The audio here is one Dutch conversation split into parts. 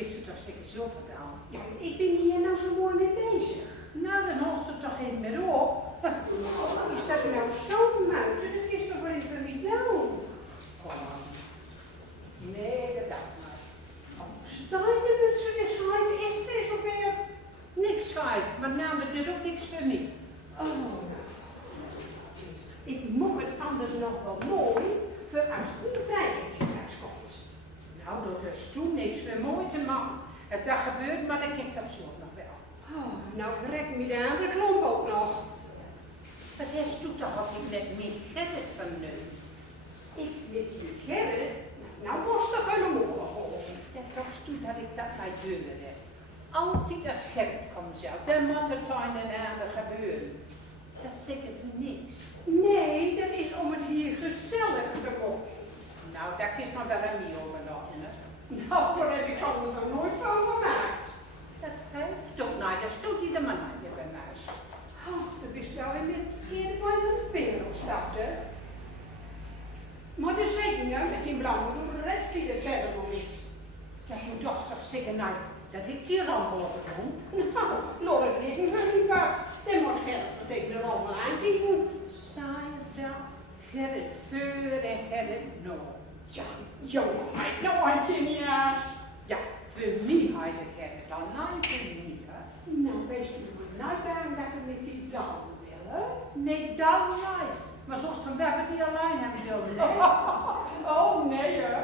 kist u toch zeker zo vertellen? Ja, ik ben hier nou zo mooi mee bezig. Nou, dan hoort het toch geen meer op. Nou, is dat nou zo muiten? Dat is toch wel even niet doen. Oh. Nee, dat dacht ik maar. Sta je met zo'n schrijven? Is het zover? Niks schrijven, maar nou, dat doet ook niks voor mij. Oh, nou. Ik mocht het anders nog wel mooi, voor als die vrijdag straks komt. Nou, dat is toen niks voor mooi te maken. Als dat gebeurt, maar dan kijk dat zo nog wel. Oh, nou rek me de andere klomp ook nog. Wat is toen toch altijd met mij Gerrit van nu? Ik met die Gerrit? Nou was toch helemaal geholpen. Ja, toch toen dat ik dat bij deuren heb. Altijd als Gerrit komt zo, dan moet er tuin en aarde gebeuren. Dat is zeker voor niks. Nee, dat is om het hier gezellig te worden. Nou, daar is nog wel een meer over nog, hè? Nou, daar heb ik anders nog nooit van gemaakt. Dat heeft ook niet, dat stoot hij de man aan je bij muis. Oh, dat wist jou in het verkeerde boy van de wereld stapte. Maar de zeker met die blauwe door de rest die er verder nog niet. Dat moet toch zo zeker niet dat ik die rambolen doen. Nou, Lord, het ligt niet van die pad. Dan moet Gerrit dat tegen de rommel aankijken. Saai wel, Gerrit voor en Gerrit nog. Ja, jongen, hij nou had je niet eens. Ja, voor mij had ik Gerrit dan, nee, voor mij, hè. Nou, wees je nou bang dat we met die dan willen? Nee, dan niet. Maar zoals dan weg die alleen hebben willen, nee. Oh, nee, hè.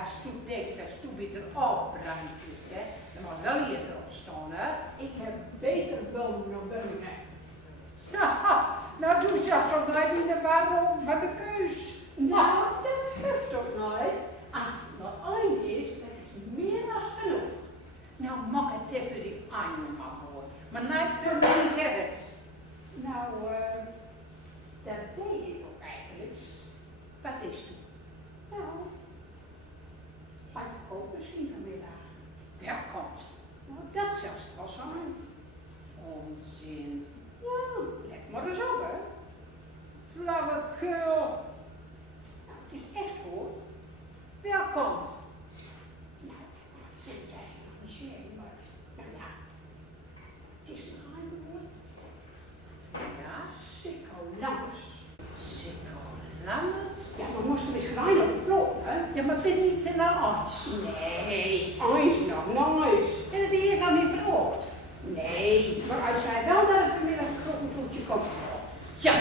Als toen niks, als toen weer opbruind is, hè, dan moet wel hier erop staan, hè. Ik heb beter bomen dan bomen. Ja, nou doe zelfs toch niet in de waarom van de keus. Nou, dat hoeft ook nooit. Als het wel eind is, dan is het meer dan genoeg. Nou, mag het even die einde maar hoor. Maar niet voor mijn Gerrit. Nou, dat deed ik ook eigenlijk. Wat is het? Nou, had ik ook misschien vanmiddag. Wer komt? Nou, dat zelfs wel zijn. Onzin. Ja, leg maar eens op, hè. Flauwekul. Nou, het is echt hoor. Wer komt? Nou, dat vind ik eigenlijk nog niet zeker, maar nou ja, het is een geheim hoor. Ja, Sikko Lammers. Sikko Lammert. Ja, maar moesten we gelijk op de klok, hè? Ja, maar ben je niet in de as? Nee, eens nog nooit. En die is al niet verhoord. Nee, maar hij zei wel dat het vanmiddag een klokkentoetje komt. Ja,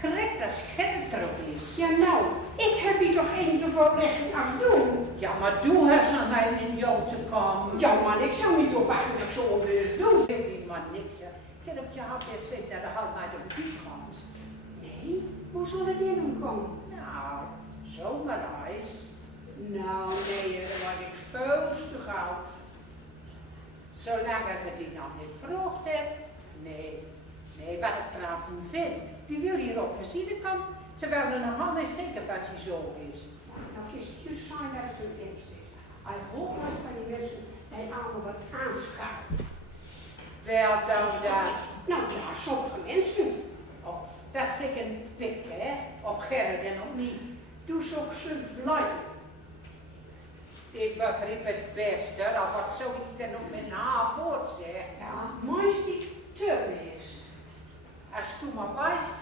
correct als Gerrit erop is. Ja, nou, ik heb hier toch één zoveel recht als doen. Ja, maar doe het aan mij in jou te komen. Ja, man, ik zou niet op eigenlijk zo willen doen. Ik weet die man niks, hè. Gerrit, je had eerst weet naar de hand naar de buurt komt. Nee, hoe zal het in hem komen? Nou, zomaar eens. Nou, nee, dan word ik veel te gauw. Zolang als het die nog niet verhoogd heeft. Nee, nee, wat ik trouwens toen vind, die wil hier op visite komen, terwijl er nog allemaal zeker wat hij zo is. Nou, kies het dus zijn dat het een dienst is. Hij hoort nooit van die mensen die allemaal wat aanschaffen. Wel dan dat. Nou ja, sommige mensen. Oh, dat is zeker een pik, hè? Op Gerrit en op niet. Doe ze ook zo vlei. Ik begrijp het beste, dat wordt zoiets dan ook met haar woord zegt. Ja, meest die te meest. Als je maar wijst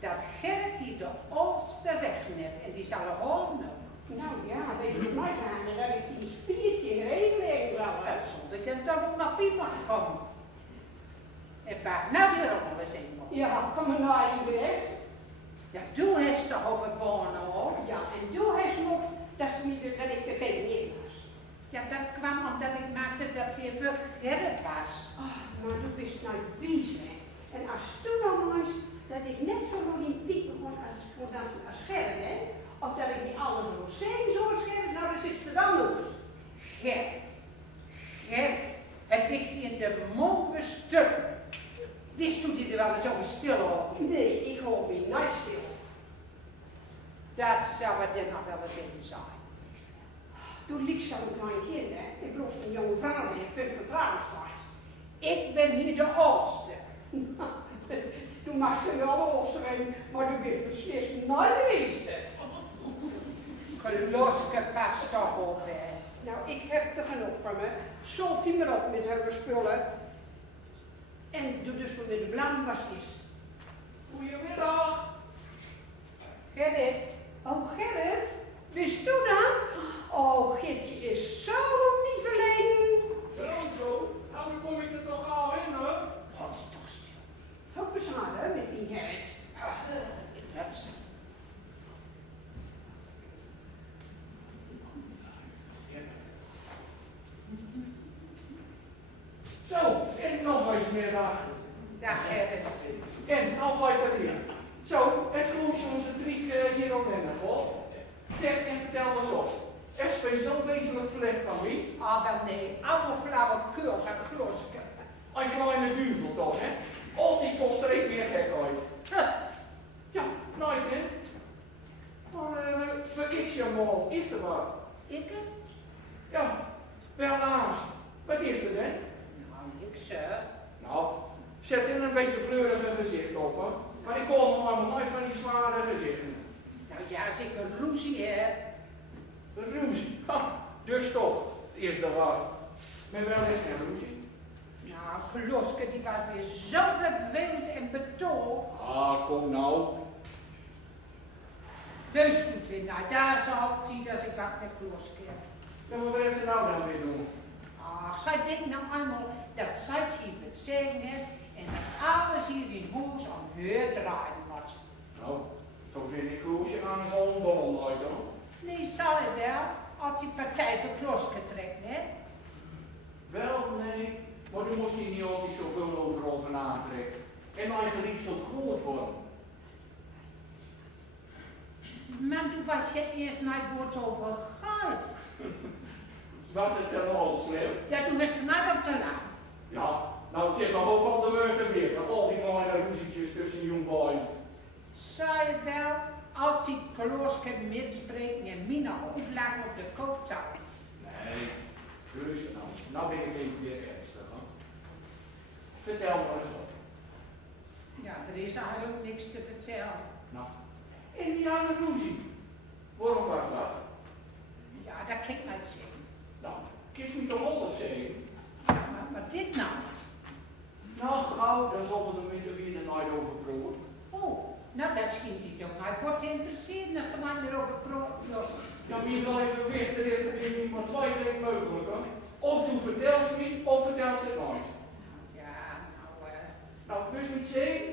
dat Gerrit hier de oudste weg net en die zal er horen. Nou ja, weet je mij gaan dat ik die spiertje regelen wel. Dat zonder ik dan ook nog prima komen. En pa, nou weer ook nog eens een. Ja, kom maar naar je recht. Ja, doe eens toch op het bonen hoor. Ja, en doe eens nog dat ik er tegenin was. Ja, dat kwam omdat ik maakte dat weer voor Gerrit was. Oh, maar du bist nou wies, hè. En als du dan was, dat ik net zo nog in Piet begon als Gerrit, hè. Of dat ik niet alles nog zeggen zoals Gerrit, nou dan zit ze dan nog. Gerrit, het ligt hier in de mond bestukken. Wist u die er wel eens over stil op? Nee, ik hoor me nooit stil. Dat zou het dan nog wel eens in zijn. Toen liep ze een klein kind, hè. Ik was een jonge vrouw en ik vind vertrouwenswaard. Ik ben hier de oudste. Toen mag ze wel de ossen, maar du bent beslist nooit de minste. Kloske, pas toch op, hè. Nou, ik heb er genoeg van me. Zolt die maar op met hun spullen. En doe dus maar weer de blauwbasjes. Goedemiddag. Gerrit, Oh, Gerrit, wist u dat? Oh, Gitje is zo lieveling. Zo. Nou, dan kom ik er toch al in, hoor. God, toch stil. Focus aan, hè, met die Gerrit. hups. Zo, en nog eens middag. Dag Gerrit. En, altijd er weer. Zo, het groentje onze triek hier op binnen, hoor. Zeg, en vertel eens op. SP zo'n wezenlijk vlek van wie? Ah, wel nee, allemaal flauwekul van Kloske. Een kleine duvel toch, hè? Altijd volstrekt weer gek uit. Huh. Ja, nooit, hè? Maar, wat is je mal? Is er wat? Ik? Ja, wel aas. Wat is er, hè? Nou, niks, Nou, zet in een beetje fleurige gezicht op, hè. Maar ik kom nog maar nooit van die zware gezichten. Nou ja, als ik een ruzie heb. Een ruzie. Ha, dus toch, is er wat. Maar wel eens geen ruzie. Nou, Kloske die was weer zo vervelend en betoog. Ah, kom nou. Dus goed weer, nou daar zal het zien als ik wat met Kloske heb. Ja, maar wat is er nou dan weer doen? Ach, zij denkt nou eenmaal dat zij het hier met zeggen heeft en dat alles hier in huis aan haar draaien moet. Nou, zo vind ik Kloosje aan zo'n dol uit, hoor. Nee, zou je wel, als die partij voor Kloske trekt, hè? Wel, nee. Maar nu moest hij niet altijd zoveel overal van aantrekken. En eigenlijk zo groot worden. Maar toen was je eerst naar het woord over gehad. Was het dan al slim? Ja, toen was het maar op te lachen. Ja, nou het is nog ook al de beurt weer. Al die kleine ruzietjes tussen jongboys. Zou je wel, als die Kloske mitspreken en Mina oplagen op de kooptafel? Nee, rustig nou. Nou ben ik even weer ernstig. Hè? Vertel maar eens op. Ja, er is eigenlijk niks te vertellen. Nou, en die andere ruzie. Waarom was dat? Ja, dat kan ik niet zeggen. Nou, kies me toch alles zeggen? Ja, maar wat dit nou is? Nou, gauw, dan zal we er met de weer nooit over praten. Oh, nou dat schiet hij toch maar. Ik word geïnteresseerd als er maar weer over los. Ja, maar je wil even weg, er is niet maar twee dingen mogelijk, hoor. Of du vertelt het niet, of vertelt het nooit. Ja, nou, Nou, dus niet zeggen.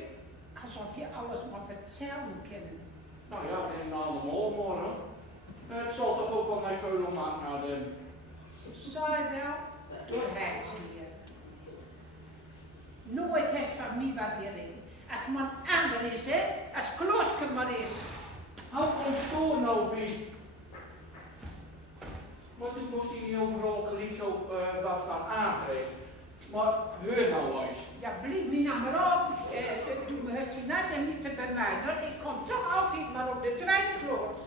alsof je alles maar vertellen kan. Nou ja, en allemaal morgen. Het zal toch ook wel mijn veulen maken naar de... Zou je wel? Door het hier. Nooit heeft van mij wat weer in. Als het maar een ander is, hè? Als Kloske maar is. Hou ons stoor nou, Piet. Maar toen moest hij niet overal gelijk zo wat van aantrekken. Maar heur nou eens. Ja, blijf me nou maar af. Doe me het je niet bij mij. hoor. Ik kom toch altijd maar op de trein, Kloos.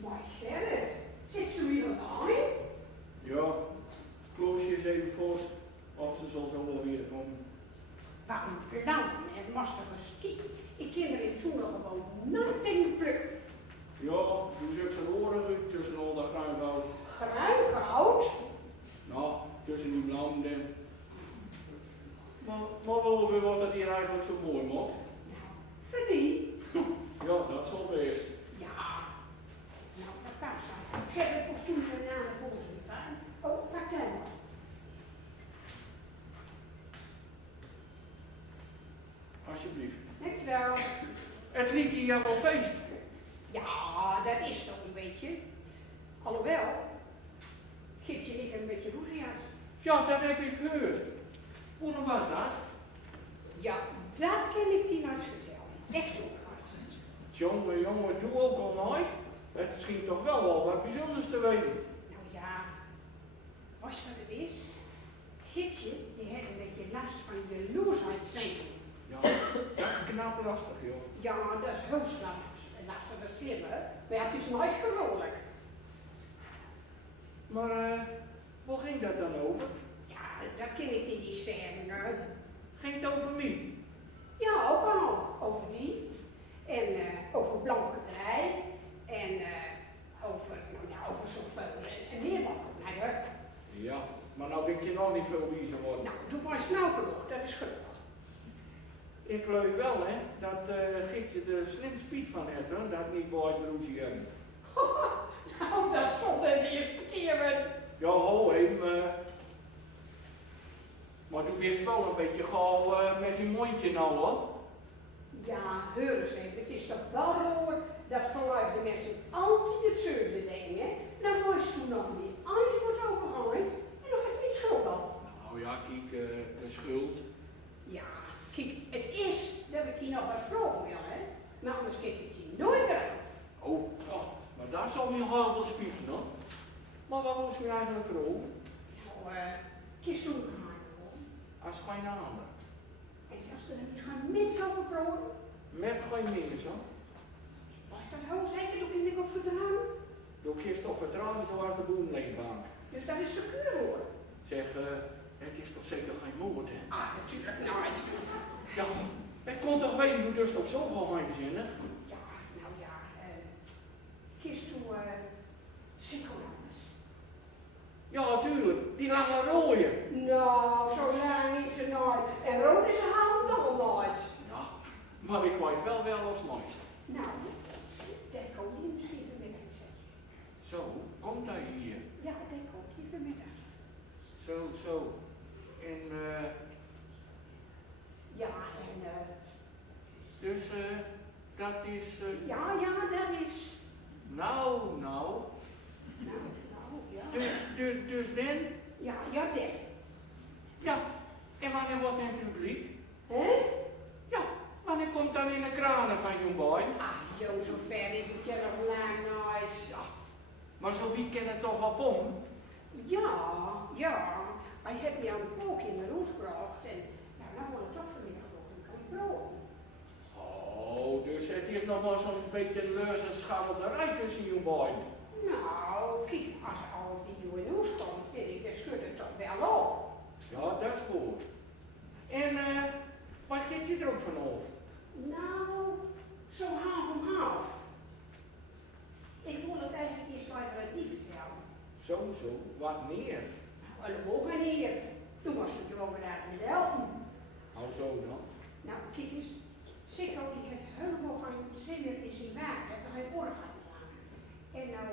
Maar Gerrit, zit u hier aan? Ja, Kloosje is even voort. Of ze zal zo wel weer komen. Wat een blauw en mastige stiek. Ik ken er in toen nog gewoon nooit in pluk. Ja, doe ze zijn oren uit tussen al dat gruinhout. Gruingoud? Nou, tussen die blauwen dan. Maar wel wat dat hier eigenlijk zo mooi maakt. Nou, verdien. Ja, dat zal best. Ja. Nou, dat kan zo. Gerrit moest toen weer naar de voorzitter zijn. Oh, vertel maar. Alsjeblieft. Dankjewel. Het liet hier wel feest. Ja, dat is toch een beetje. Alhoewel, Gitje en ik een beetje roezie had. Ja, dat heb ik gehoord. Hoe dan was dat? Ja, dat kan ik die nooit vertellen. Echt ook niet. Jongen, doe ook al nooit. Het schijnt toch wel al wat bijzonders te weten. Nou ja, was wat het is? Gitje, die had een beetje last van jaloersheidszenking. Ja, dat is knap lastig, joh. Ja, dat is heel snel. Lastig, dat is slim, hè? Maar ja, het is nooit gewoonlijk. Maar waar ging dat dan over? Ja, dat ken ik die niet zeggen. Ging het over mij? Ja, ook al. Over die. En over blankerij. En over zoveel. En meer blankerij. Ja, maar nou denk je nog niet veel wiezer worden. Nou, doe maar snel genoeg. Dat is genoeg. Ik geloof wel, hè, dat Gietje er slim spiet van heeft, hè, dat niet bij het broertje hebben. Nou, dat zal de eerste keer worden. Ja, ho, hé, maar du wist wel een beetje gauw met die mondje nou, hoor. Ja, hoor eens even. Het is toch wel hoor dat verluifde mensen altijd hetzelfde dingen. Nou, was toen nog niet. Alles wordt overgooid en nog even niet schuld al. Nou ja, kijk, de schuld. Ja, kijk, het is dat ik die nog wat vroegen wil, hè. Maar anders kijk ik die nooit meer aan. Oh, ja, maar daar zal niet heel veel spieten, hoor. Maar wat was u eigenlijk vroeg? Nou, kies toen gaan hoor. Als geen ander. En zelfs dat ik ga met zoveel proben. Met geen minus, hoor. Was dat heel zeker ook in de kop vertrouwen? Doe je toch vertrouwen zoals de boemleenbank. Dus dat is secuur hoor. Zeg, het is toch zeker geen moord, hè? Ah, natuurlijk nooit. Ja, het kon toch weten, doe dus toch zo geheimzinnig? Ja, nou ja, kies toe Psychonames. Ja, natuurlijk, die lange rooien. Nou, zo lang is ze nooit. En rood is een hand dan nooit. Ja, maar ik weet wel als mooist. Nou, dat kon je misschien vanmiddag zetten. Zo, komt hij hier? Ja, dat kon je vanmiddag. Zo. En, Ja, en dus, dat is, ja, dat is. nou. Nou, ja. Dus dan? Ja, dat. Ja, en wanneer wordt het publiek? Hè? Ja, wanneer komt dan in de kranen van je boy? Ah, joh, zo ver is het je nog lang nooit. Ja, maar zo wie kan het toch wel komen? Ja. Maar je hebt me al een pook in de roes gebracht en nou wordt het toch vanmiddag nog een kan brood. Oh, dus het is nog wel zo'n beetje een leuze scharrelerij tussen je boy. Nou, kijk, als er al die in de roes komt, vind ik, dan schudt het toch wel op. Ja, dat is goed. En, wat geeft je er ook van over? Nou, zo half om half. Ik wil het eigenlijk eerst maar niet vertellen. Zo, wat meer? Nou, helemaal hier. Toen was het gewoon weer met helpen. Hou zo dan. Nou, kijk eens. Sikko die heeft helemaal geen zin meer in zijn werk. Hij heeft er geen oren van gedaan. En nou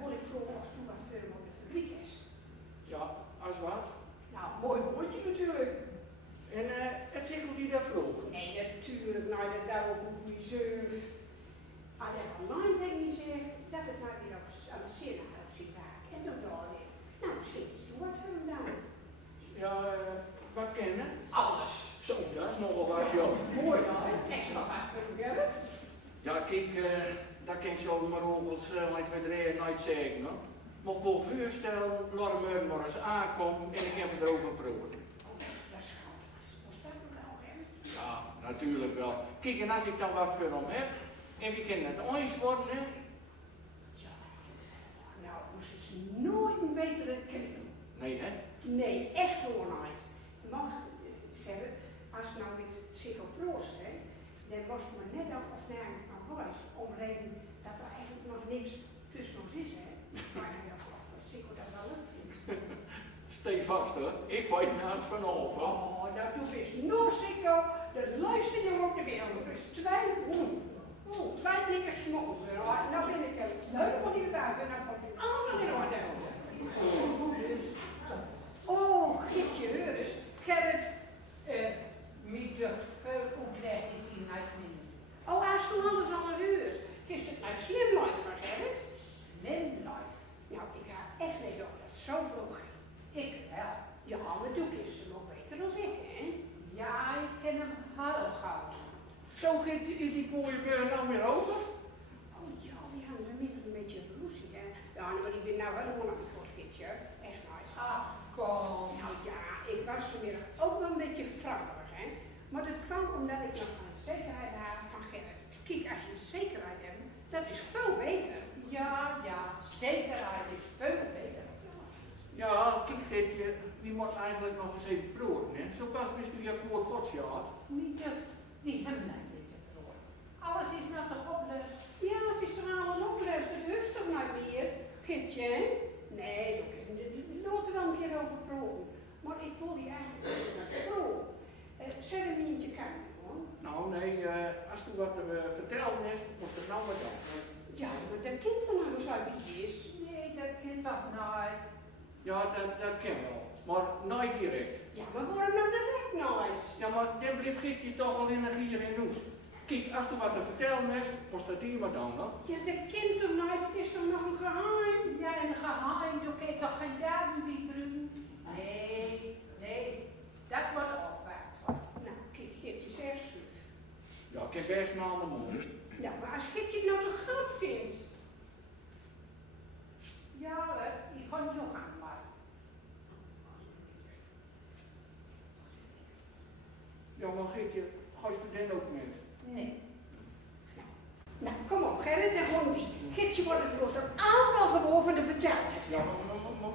word ik vroeg als toen wat firma op de fabriek is. Ja, als wat? Nou, mooi woordje natuurlijk. En het Sikkel die daar vroeg. Nee, natuurlijk. Nou, dat daar ook op die zeuf. Als hij online tegen me zegt, dat het nou weer aan het zin had op zijn werk. En dan dacht ik, nou, misschien is toen wat voor hem dan. Ja, wat kennen? Alles. Zo, dat is nogal wat, joh. Mooi dan. Echt wel wat voor hem, Gerrit. Ja, kijk, dat kan ik zo maar ook als laten we er nooit zeggen, hoor. Maar ik wil voorstellen, laat me maar eens aankomen en ik heb het erover praten. Dat is goed. Was dat wel, Gerrit? Ja, natuurlijk wel. Kijk, en als ik dan wat voor hem heb, en wie kan het eens worden, hè? Ja. Nou, moest het nooit een betere kring. Nee, hè? Nee, echt gewoon nooit. Mag, Gerrit, als nou met Sikko Proost, hè, dan was het maar net als nergens van huis, om reden dat er eigenlijk nog niks tussen ons is, hè. Maar ik dacht, dat Sikko dat wel leuk vindt. Steef vast, hoor. Ik weet niets van over. Oh, nou toen is nog Sikko, dat luister je op de wereld. Dus twee dikke smokken. Nou ben ik helemaal niet bij, en dan komt het allemaal in orde. Oh, Gietje, hoor eens. Gerrit, Met de veel opleiding zien uit mijn oh, hij is toen alles al een uur. Vindt het nou slim life van Gerrit? Slim life. Nou, ik ga echt niet door dat zo vroeg. Ik wel. Ja, maar toen is ze nog beter dan ik, hè? Ja, ik ken hem heel goud. Zo, Gietje, is die mooie berg nou weer over? Oh ja, die hadden vanmiddag een beetje ruzie, hè? Ja, maar ik ben nou helemaal nog niet voor Gietje. Echt nice. Ach, kom. Nou ja, ik was vanmiddag ook wel een beetje frappig, hè? Maar dat kwam omdat ik nog een zekerheid had van Gerrit. Kijk, als je een zekerheid hebt, dat is veel beter. Ja, zekerheid is veel beter. Ja, kijk Geertje, die moet eigenlijk nog eens even proeven, hè. Zo pas best u je akkoord voortjaard. Niet ducht, wie hem net dit te proeven. Alles is nog toch opgelost. Ja, het is toch allemaal opgelost. Het hoeft toch maar weer, Gietje? Nee, laten we dan een keer over proeven. Maar ik wil die eigenlijk naar proeven. Zullen we niet kan, hoor? Nou nee, als u wat vertellen is, moet het nou wat dan. Ja, maar dat kind er nou zo wie is. Nee, dat kind dat nooit. Ja, dat ken wel. Maar nooit direct. Ja, maar waarom nou direct nooit? Ja, maar dan blijft Gietje toch al in een gier in hoes. Kijk, als u wat te vertellen is, was dat hier maar dan, hè? Ja, dat kind er nooit, het is toch nog een geheim? Ja, en geheim, doe ik toch geen daden bieden? Nee, dat wordt opwaarts. Nou, kijk, Gietje zegt zo. Ja, ik heb best een andere mond. Ja, maar als Gietje het nou zo gaaf vindt. Ja, ik kan je gaan maar. Ja, maar Gietje, ga je dan ook met? Nee. Nou, kom op, Gerrit, dan gewoon die. Gietje wordt het bloot er allemaal gewoon van de vertellen. Ja,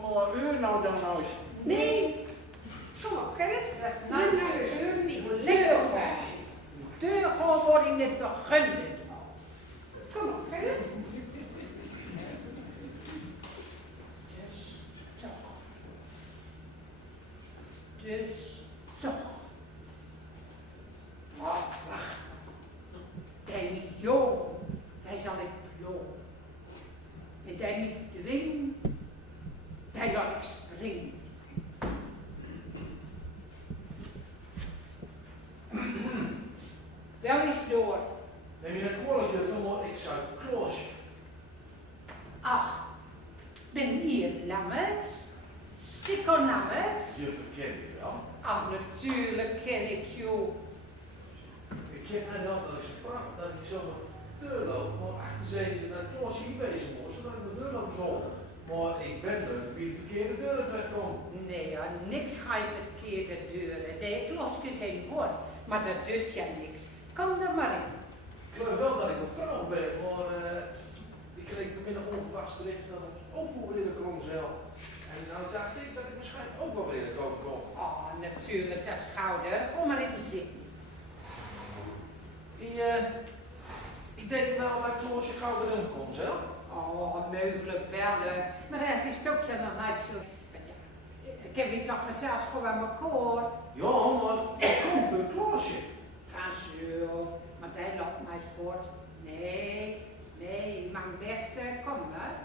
maar u nou dan nou eens? Nee. Kom op, Gerrit. Dat is Niet naar de zeuren, die hoe lekker zijn. Deur gewoon word ik net begonnen. Kom op, Gerrit. Dus toch. Maar wacht. Die jong, die zal ik blowen. En die niet dwingen, die laat ik springen. Wel is door. Neem je een kwalijk van ik zou Kloosje. Ach, ben hier Lammert, Sikko Lammert. Je verkent je wel. Ach, natuurlijk ken ik jou. Ik ken mij wel dat ik zo vraag dat ik zo de deur loop, maar achter zeiden dat Kloosje niet bezig was, zodat ik de deur loop zo. Maar ik ben er wie de verkeerde deur terechtkomt. Nee, ja, niks ga je verkeerde deuren. Die klosjes zijn woord, maar dat doet ja niks. Kom er maar in. Ik geloof wel dat ik nog vrouw ben, maar ik kreeg vanmiddag onverwachts bericht dat ons ook wel weer in de kromzeil. En nou dacht ik dat ik waarschijnlijk ook wel weer in de koop kom. Oh, natuurlijk, dat schouder. Kom maar even zitten. Ik denk wel dat Kloosje gauw weer in de kromzeil. Oh, mogelijk wel, maar dat is toch ja nog niet zo. Ik heb iets al gezegd voor mijn koor. Ja, maar ik kom voor Kloosje. Vanzelf, maar hij loopt mij voort. Nee, mijn beste, kom maar.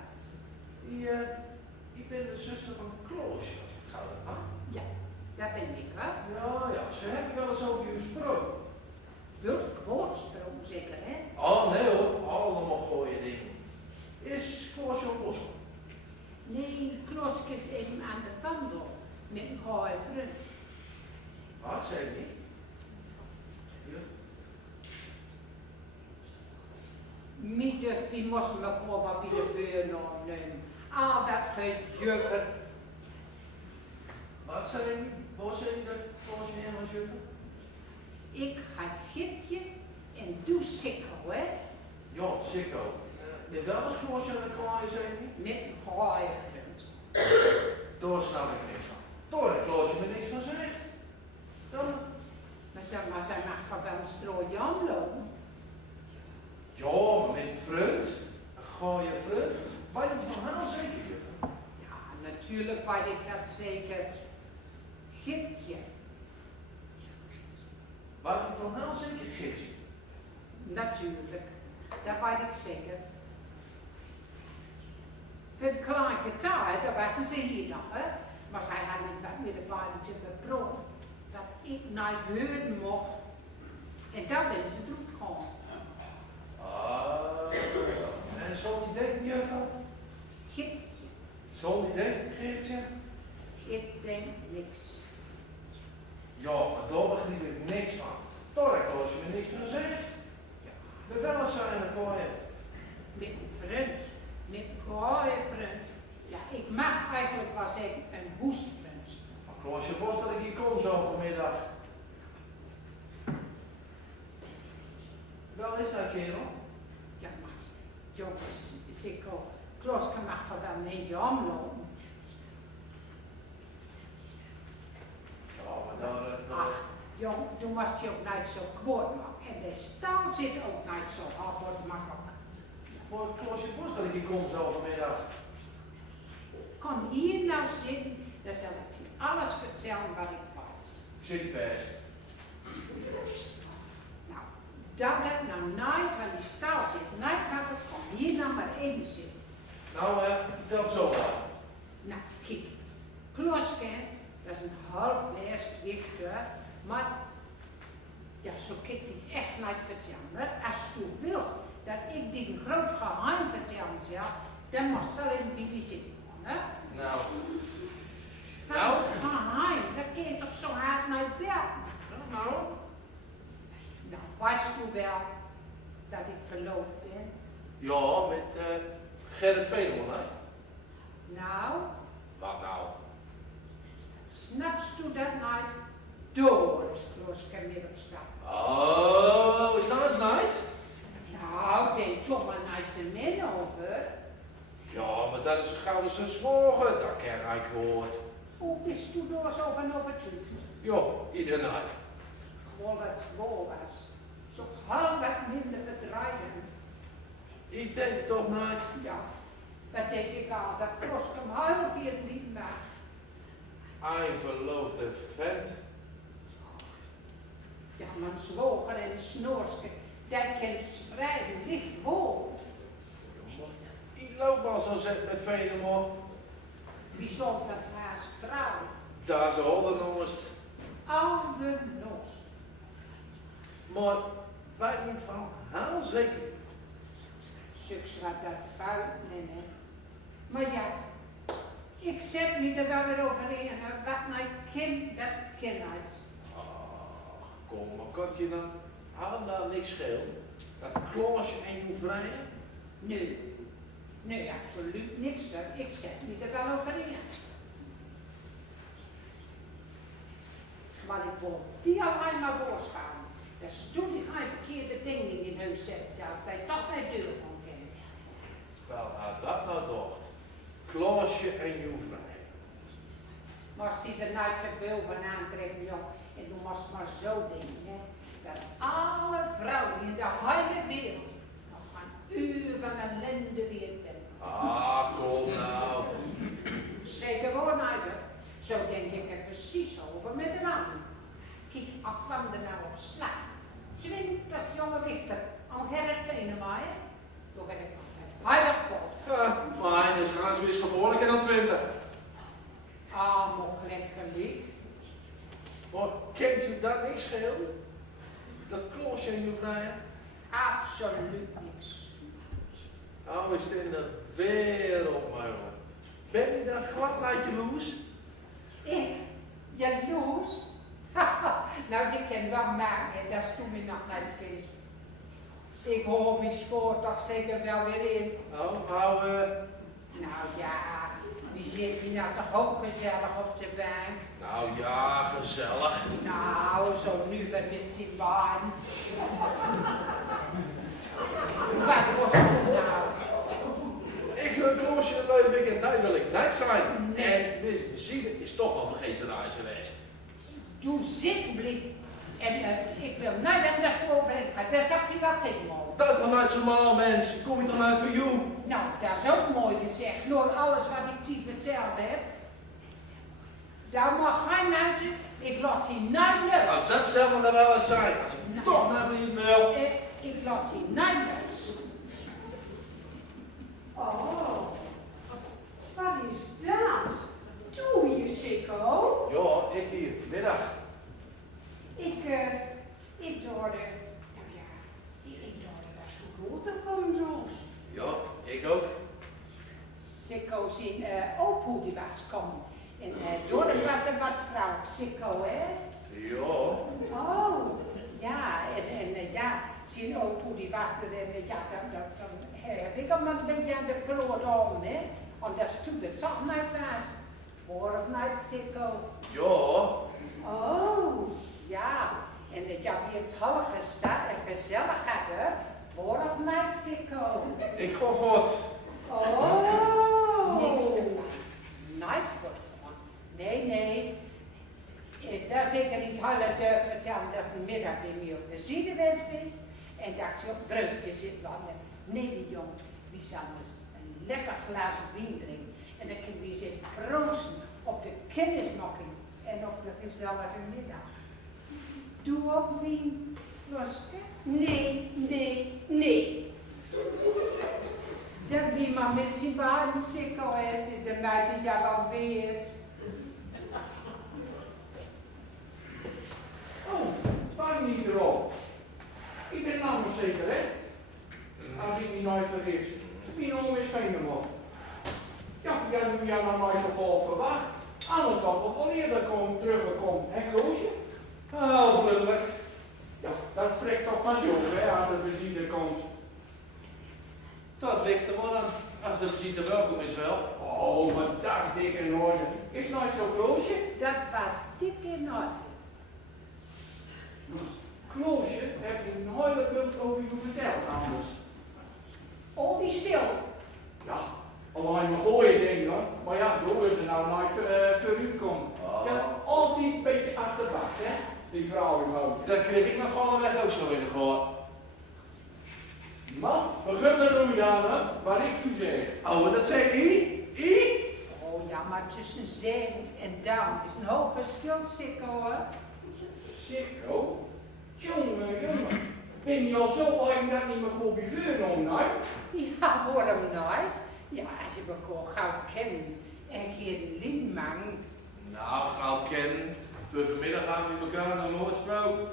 Ik ben de zuster van Kloosje, als ik het gauw heb. Ja, daar ben ik wel. Ja, ze hebben wel eens over u gesproken. Wilt kwoordsprong zeker, hè? Oh nee hoor, allemaal gooie dingen. Is Kloosje op los? Nee, Kloske is even aan de wandel met een goeie vriend. Wat zei je? Ja. Midden, wie moest me gewoon wat bij de vuur nog nemen. Al dat gejuffer. Wat zei je? Waar zei je dat Kloosje helemaal juffer? Ik ga Gipje en doe Sikko, hè? Ja, Sikko. Je wel eens Kloosje aan de klaaien zijn? Met een goeie vriend. Daar snap ik niks van. Daar heeft Kloosje me niks van gezegd. Dan? Maar zij mag toch wel een strooien aanlopen? Ja, maar met een vriend. Een gooie vriend. Weet je van haar zeker, juffer? Ja, natuurlijk weet ik dat zeker. Gipje. Weet je van haar zeker, gidsje? Natuurlijk, dat weet ik zeker. Voor de kleine tijd, dat waren ze hier nog, hè. Maar zij hadden niet wat met de beiden te beproeven. Dat ik naar horen mocht. En dat ben ze droeg gewoon. En zal die denken, juffer? Gipje, Zal die denken, Geertje? ik denk niks. Ja, maar daar begrijp ik niks van. Daar heeft Kloosje me niks van gezegd. We wel eens zijn in elkaar. Met een vriend, met een goeie vriend. Ja, ik mag eigenlijk wel zeggen een hoestvriend. Maar Kloosje was dat ik hier kom zo vanmiddag. Wel is dat, kerel? Ja, maar jongens, Sikko, Kloske mag toch wel een eentje omlopen? toen was je ook niet zo kwaad. En de stal zit ook niet zo hard makkelijk. Maar het klosje was dat ik die kon zo vanmiddag. Kom hier nou zitten, dan zal ik je alles vertellen wat ik weet. Ik zit niet best. Nou, dat het nou nooit van die stal zit. Nooit makkelijk, kom hier nou maar even zitten. Nou, vertel het zo maar. Nou, kijk, Kloske, dat is een half best Victor, maar ja, zo kan ik het echt niet vertellen. Maar als je wilt dat ik dit een groot geheim vertellen zal, dan moest wel even die zitten. Hè? Nou. Nou, geheim, dat kun je toch zo hard niet bellen? Nou. Nou, wist u wel dat ik verloofd ben? Ja, met Gerrit Veneman, hè? Nou, Wat nou? snapst u dat niet? Door is Kloske midden op stap. Oh, is dat eens niet? Nou, denk toch maar niet te min over. Ja, maar dat is een gouden zus morgen, dat ken ik gehoord. Hoe bist u daar zo van overtuigd? Ja, ieder nacht. Gewoon dat het gewoon was. Zo half wat minder verdrijven. Ik denk toch niet. Ja, dat denk ik al. Dat kost hem half hier niet meer. Een verloofde vent. Ja, mijn zwoger en snoorske, dat kent ze vrij licht hoog. Ik loop al zo zet met Veneman. Wie zal dat haast trouwen? Daar is al nog eens. Oude nos. Maar wij niet van heel zeker. Zuks wat daar fout in, hè. Maar ja, ik zet me er wel weer overheen. Hè. Wat mij kind, dat ken ik. Ach, kom, maar kan je dan allemaal niks schelen? Dat kloosje en je vrijen? Nee. Nee, absoluut niks. Hè. Ik zet me er wel overheen. Maar ik wil die alleen maar doorschouwen. Daar stond ik geen verkeerde dingen in huis zet, zelfs dat je toch niet deur kon kennen. Wel, nou dat nou toch. Kloosje en je vrijen. Moest hij er nooit te veel van aantrekken, joh. En toen moest het maar zo denken, hè. Dat alle vrouwen in de hele wereld nog een uur van ellende weer ben. Ah, kom nou. Zeker hoor, nou, zo denk ik er precies over met de man. Kijk, ik kwam er nou op slag. 20 jonge wichter aan Gerrit Veneman, hè. Toen ben ik nog met heilig God. Mijn is raaswis gevaarlijker dan 20. Ah, maar lekker lief. Maar kent u dat niks schelen? Dat kloosje en je vrijen? Absoluut niks. Nou is het in de wereld, mijn jongen. Ben je daar glad uit je loes? Ik? Jaloers? Nou, je kan wel maken, dat is toen me nog niet wist. Ik hoor mijn spoor toch zeker wel weer in. Nou, Nou ja, wie zit hier nou toch ook gezellig op de bank? nou ja, gezellig. Nou, zo nu weer met zijn band. Wat was het nou? Ik wil kloosje leuk, ik en daar wil ik niet zijn. Nee. En deze visite is toch wel vergeten naar geweest. Doe zikblik. En ik wil niet aan de spoorvlieg gaan, daar zag hij wat in mogen. Dat is toch niet zo normaal, mens? Kom je toch niet voor jou? Nou, dat is ook mooi gezegd, door alles wat ik die verteld heb. Daar mag geen mensen, ik laat die niet Nou, los. dat zal er wel eens zijn. Als ik Nou. toch naar niet wil. Ik laat die niet los. Oh, wat is dat? Doe je, Sikko? Ja, ik hier. Middag. Ik dacht, nou ja, ik dacht dat is goed groter komen zoals. Ja, ik ook. Sikko zien hoe die was komen. En door was er wat vrouw, Sikko, hè? Ja. Oh, Ja, en ja, zien hoe die was er en ja, dan heb ik hem een beetje aan de kloot om, hè? Want dat stoet het toch niet was. Hoor of niet, Sikko? Ja. oh. Ja, en ja, wie het half gezellig hebben, hoor of niet, Sikko? Ik ga voort. Oh. Niks ervan. Niet voor. Nee. Dat zeker niet alle durf vertellen, dat is een middag bij mij op visite geweest is. En dacht je, druk, je zit wel. Nee, die jongen, wie zal dus een lekker glas wien drinken. En dan kunnen we zitten proosten op de kennismaking en op de gezellige middag. Doe ook wien, Kloske? Nee, nee, nee. Dat wie maar met zijn baan sikkel het is de meid die jou al weet. Oh, spang niet erop. Ik ben namelijk zeker, hè? Als ik me nooit vergis. Mijn oom is Venemot. Ja, jij doet jou nou nooit op al verwacht. Alles wat er wel eerder komt, terugkomt. Hè, Kloosje? Oh, gelukkig. Ja, dat spreekt toch van zo, hè, als de visite komt. Dat ligt er maar aan. Als de visite welkom is wel. Oh, maar dat is dik in orde. Is nooit zo, Kloosje? Dat was dik in orde. Kloosje, heb je een hele bult over je verteld, anders? Oh, die stil. Ja, alleen maar gooien dingen hoor. Maar ja, door is er nou nooit vooruit komen. Ja, altijd een beetje achterwacht, hè? Die vrouw in hoofd. Dat kreeg ik nog gewoon een weg ook zo in de gehoor. Maar, begin met roeien aan, hè? Waar ik u zeg. Oh, en dat zeg ik? Oh ja, maar tussen zee en down is een hoog verschil, sikkel hoor. Sikko? Jongen, jongen. Ben je al zo oud dat niet meer goed bijvuren om, nou? Ja, waarom nooit? Ja, als je elkaar gauw kent en geen liedman. Nou, goud kennen. Voor vanmiddag gaan we elkaar nog nooit gesproken.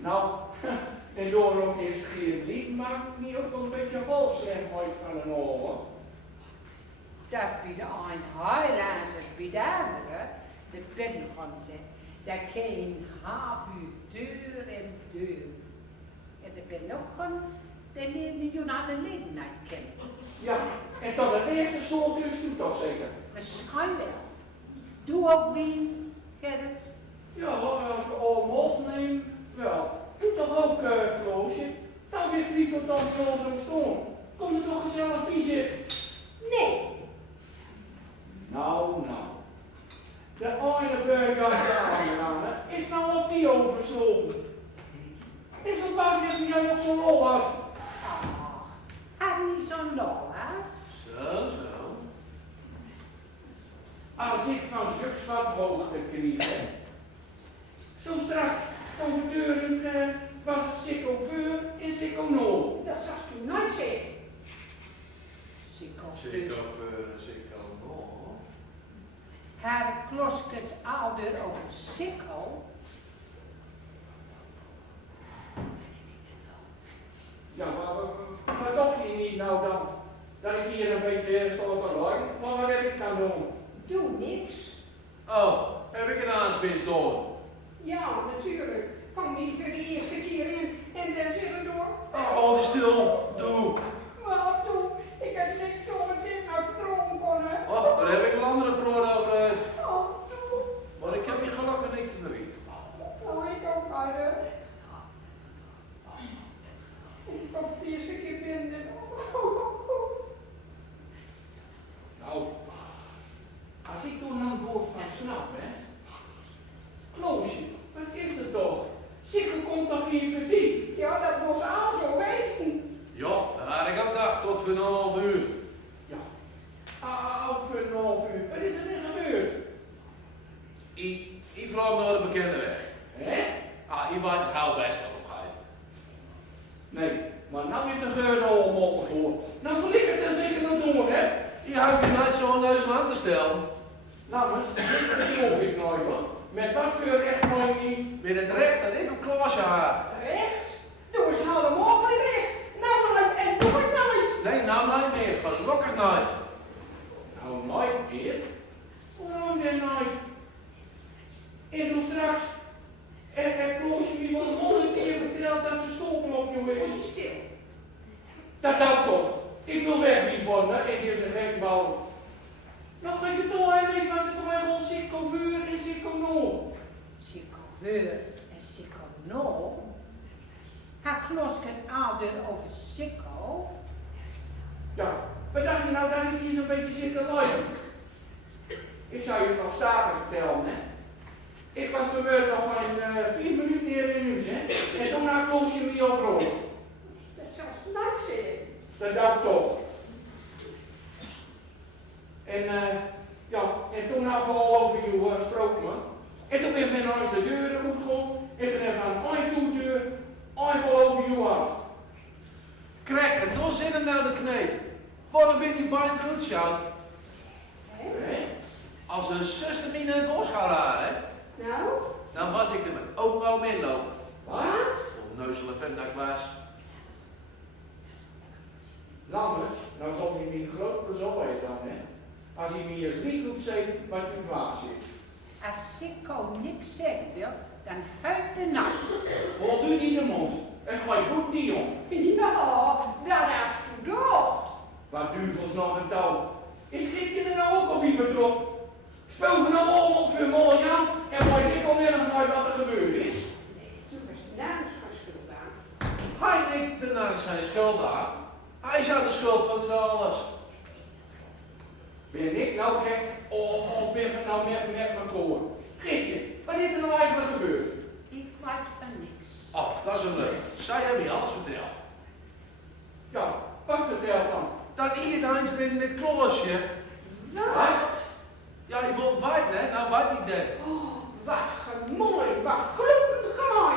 Nou, en daarom is geen lied, maar niet ook wel een beetje holsem ooit van een oren. Dat is bij de een Highlands als bij de andere. De binnengrond, daar kan je een half uur deur en deur. En de binnengrond, daar leerde je alle leden niet kennen. Ja, en tot het eerste soort dus doet toch zeker? Waarschijnlijk wel. Doe ook wien, Gerrit. Ja, als we allemaal nemen, wel. Doe toch ook, Kloosje? Dan weer Pico dan voor ons staan. Kom er toch gezellig bij zitten. Nee. Nou, nou. De ene burger aan is nou op die oversloten. Is een paar die jij nog zo rol had. Ah, had niet zo'n lol, hè? Zo. Als ik van zulks wat hoogte kreeg. Zo straks van de deur in was het sikkel voor en sikkel nul. Dat zou je nooit zeggen. Sikkel. Sikko. Haar klosk het ouder over sikkel. Ja, maar toch je niet nou dan? Dat ik hier een beetje stond te luiden. Maar wat heb ik dan doen? Doe niks. Oh, heb ik een aanspins door? Ja, natuurlijk. Kom niet voor de eerste keer in en dan zitten door. Oh, gewoon stil. Doe. Maar doe, ik heb niks zo meteen uit droom konnen. Oh, daar heb ik een andere brood over uit. Oh, doe. Maar ik heb hier gelukkig niks te verbieden. Nou, ik ook maar. Ik kom de eerste keer binnen. Nou, als ik toen een woord van snap, hè. Kloosje, wat is er toch? Sikkel komt toch hier voor die? Ja, dat was al zo wezen. Ja, dat had ik al gedacht. Tot voor een 1,5 uur. Ja. Ook voor een half uur. Wat is er nu gebeurd? Ik vraag naar de bekende weg. Hè? Iemand houdt best wel op geit. Nee, maar nou is de geur al allemaal voor. Nou zal ik het dan zeker nog doen, hè? Je houdt je nooit zo'n neus aan te stellen. Namens, dit geloof ik nooit, hoor. Met wat voor recht nooit niet? Met het recht dat ik op Klaasje haar. Recht? Doe eens allemaal maar recht. Nou nooit en nooit nooit. Nee, nou nooit meer. Gelukkig nooit. Nou, nooit meer? Waarom dan nooit? En toen straks, en Kloosje die wordt 100 keer verteld dat ze stoppen op je is. Kom stil. Dat houdt toch. Ik wil wegwies worden, hè? Ik is een gek bouw. Nou, ga je toch eigenlijk, was het toch gewoon sikkel vuur en sikkel nul. Sikkel voor en sikkel no. Haar klosk het ouder over sikkel. Ja, wat dacht je nou dat ik hier zo'n beetje zit te luiden? Ik zou je nog staken vertellen, hè. Ik was was we nog maar 4 minuten hier in huis, hè. En toen had Kloosje me op rood. Dat zou nooit zijn. Dat dacht ik toch. En ja, en toen had we al over jou gesproken. En toen ben ik naar de deur uitgegaan. En toen heb ik aan een toedeur, eigenlijk over jou af. Krijg het door zin hem naar de knie. Waarom ben je bij het uitschouwt? Hè? Als een zuster me in het bos gaat halen, hè? Nou? Dan was ik er met ook wel inlopen. Wat? Onneuzele vent dat ik was. Lammers, nou zal hij niet groot bezorgen dan, hè. Als hij me eens niet goed zegt wat u dwaas zit. Als Sikko niks zeggen wil, dan huift de nacht. Hoort u niet de mond. En ga je goed niet om. Ja, dat is goed door. Wat duvels nog een touw. Is schrik je er nou ook op, Ibertrop? Speel van nou allemaal voor mooi aan en mooi dik al weer nog nooit wat er gebeurd is. Nee, toen was nergens geen schuld aan. Hij denkt de naast geen schuld aan. Hij is aan de schuld van dit alles. Ben ik nou gek of ben ik nou met mijn koor? Gietje, wat is er nou eigenlijk gebeurd? Ik weet van niks. Oh, dat is een leuk. Zij hebben me alles verteld. Ja, wat vertelt dan? Dat je eens bent met Kloosje. Wat? Ja, je wilt buiten, hè? Nou, buiten niet denk. Oh, wat gemooi, wat gloedend gemooi.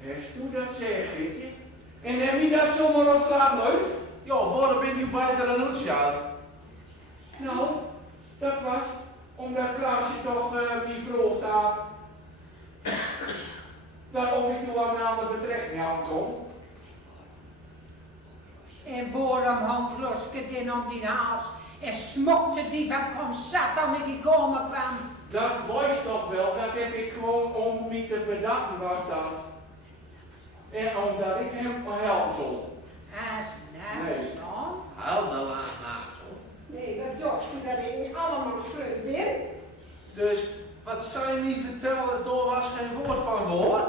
Heeft u dat zeggen, Gietje? En heb je dat zomaar op straat leuk? Ja, waarom ben je buiten een uitschouwt? Nou, dat was omdat Klaasje toch die vroeg daar. Dat of ik toe aan de betrekking aankom. En waarom hangt Kloske din om die hals en smokte die van concert toen ik die komen kwam? Dat was toch wel, dat heb ik gewoon om me te bedachten was dat. En omdat ik hem helpen zal. Als nergens aan. Huil nou aan, zo. Nee, wat dorst toen dat ik niet allemaal terug ben? Dus, wat zou je niet vertellen? Door was geen woord van woord.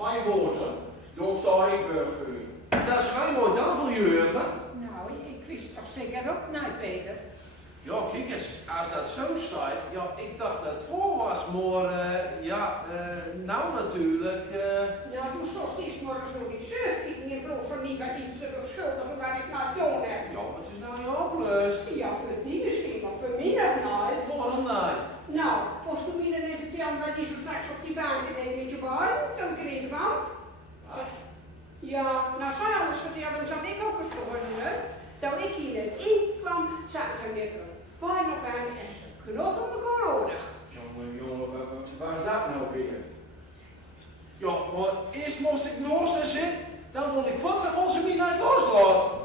Geen woorden, door sta ik burg voor u. Dat is geen woord dan voor je heuven. Nou, ik wist toch zeker ook niet beter. Ja, kijk eens, als dat zo staat, ja, ik dacht dat het voor was, maar nou natuurlijk. Nou, toen zoals die morgens nog niet surf. Ik neem brood van niet wat iets schuldig waar ik nou doen heb. Ja, maar het is nou niet opgelust. Ja, voor het niet misschien, maar voor mij nog nooit. Waarom niet? Nou, als toen mij dan even vertellen dat die zo straks op die baan deed met je baan, toen ik erin kwam. Wat? Ja, nou zou je alles vertellen, dan zat ik ook eens voor hun. Toen ik hier erin kwam, zaten ze met een pijn op aan en ze knokken elkaar nodig. Jongen, waar is dat nou weer? Ja, maar eerst moest ik noosten zitten, dan vond ik wat, dan moest ik niet naar loslaten.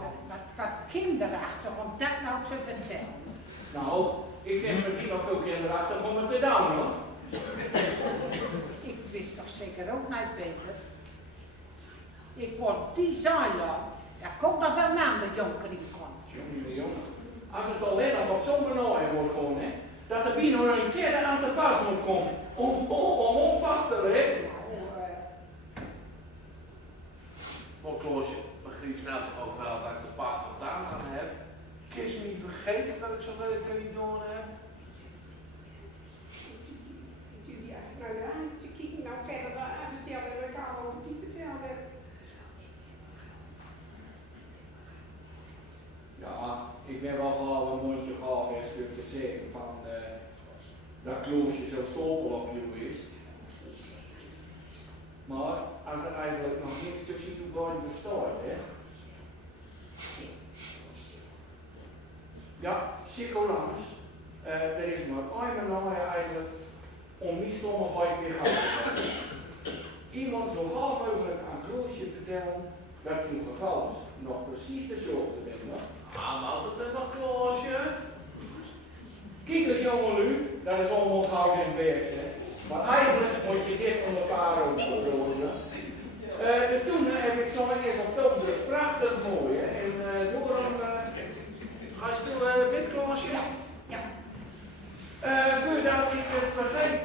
Wat kinderachtig om dat nou te vertellen. Nou, ik vind het niet nog veel kinderachtig om het te doen, hoor. Ik wist toch zeker ook niet beter. Ik word die zeiler. Daar komt nog wel na met jonker in kon. Jongen. Als het alleen nog op zo'n benauwing wordt gewoon, hè. Dat er binnen een keer aan te pas moet komen. Om vast te leggen. Maar Kloosje, begreep snel toch ook wel dat ik de paard nog daar aan heb. Kies me niet vergeten dat ik zo werk niet doen heb. Jullie eigenlijk naar de aan te kijken, nou kan je dat wel vertellen en ik ga over die vertellen. Ja, ik ben wel gauw een mondje gauw een stuk te zeggen van dat Kloosje zo stolpel op jou is. Maar als er eigenlijk nog niks tussen die beiden bestaat, hè. Ja, psycholans. Er is maar één manier eigenlijk om die stommigheid weer gaan te krijgen. Iemand zo gauw mogelijk aan Kloosje vertellen dat uw geval nog precies dezelfde bent. Ah, maar altijd nog Kloosje. Kijk eens jongen Lu, dat is allemaal goud en berg, hè. Maar eigenlijk moet je dit onder elkaar ook doen. Toen heb ik zo in oktober prachtig mooi, hè. En daarom Ga je stil wit Kloosje? Ja. voordat ik het vergeet,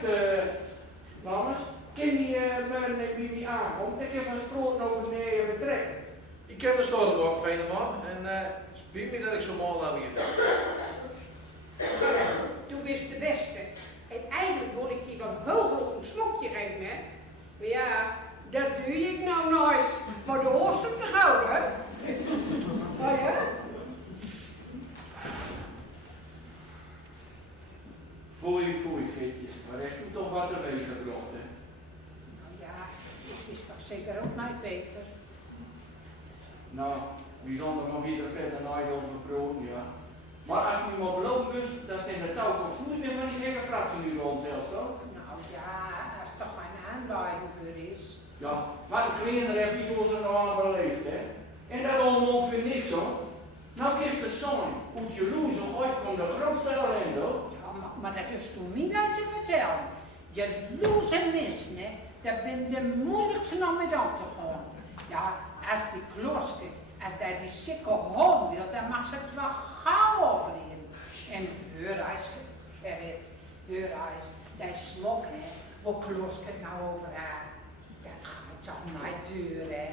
namens, ken je bij wie aankomt? Ik heb een sproot over de betrekking. Ik ken de Storenbok van een man en weet me dat ik zo mooi heb gedaan. Toen wist de beste. En eigenlijk Foei, Geertje. Maar er is toen toch wat teweeg gebracht, hè? Nou ja, ik wist toch zeker ook niet beter. Nou, bijzonder maar weer verder naar je over praten, ja. Maar als je me maar beloven kunt, dat is in de touw komt goed meer van die gekke fractie nu rond zelfs toch? Nou ja, als het toch een aanleiding voor is. Ja, wat een kleiner heeft die door zijn normaal beleefd, hè? En dat allemaal voor niks, hoor. Nou, is het zo, hoe je lozen ooit komt de grootste ellende, hoor. Ja, maar dat is toen niet uit te vertellen. Je lozen mis, hè? Dat ben de moeilijkste om met om te gaan. Ja, als die kloske, als hij die sikke hond wil, dan mag ze het wel gauw overnemen. En Heurhuis, Gerrit, Heurhuis, die slok, hè, hoe kloske het nou over haar. Dat gaat toch niet duren, hè?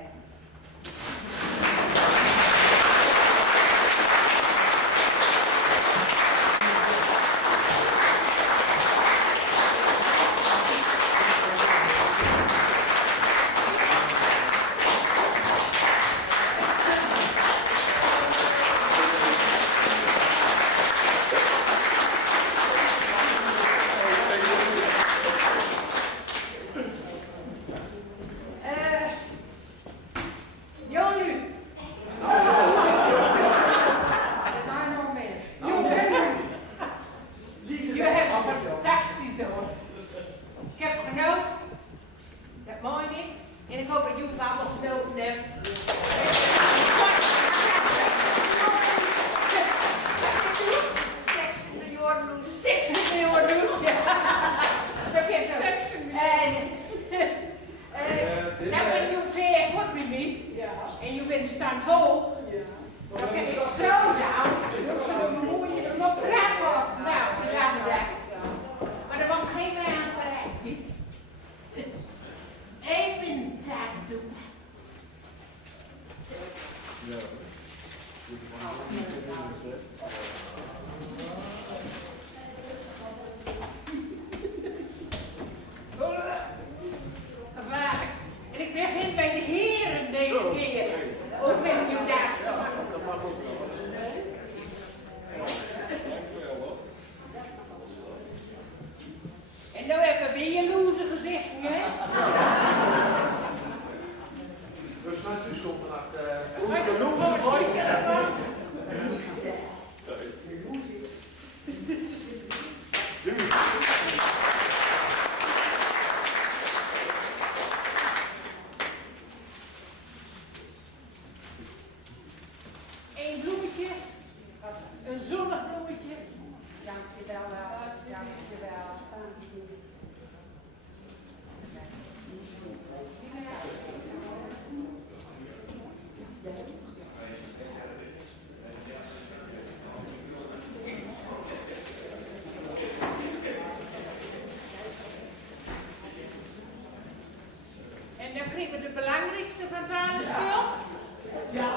De belangrijkste van het spul? Ja.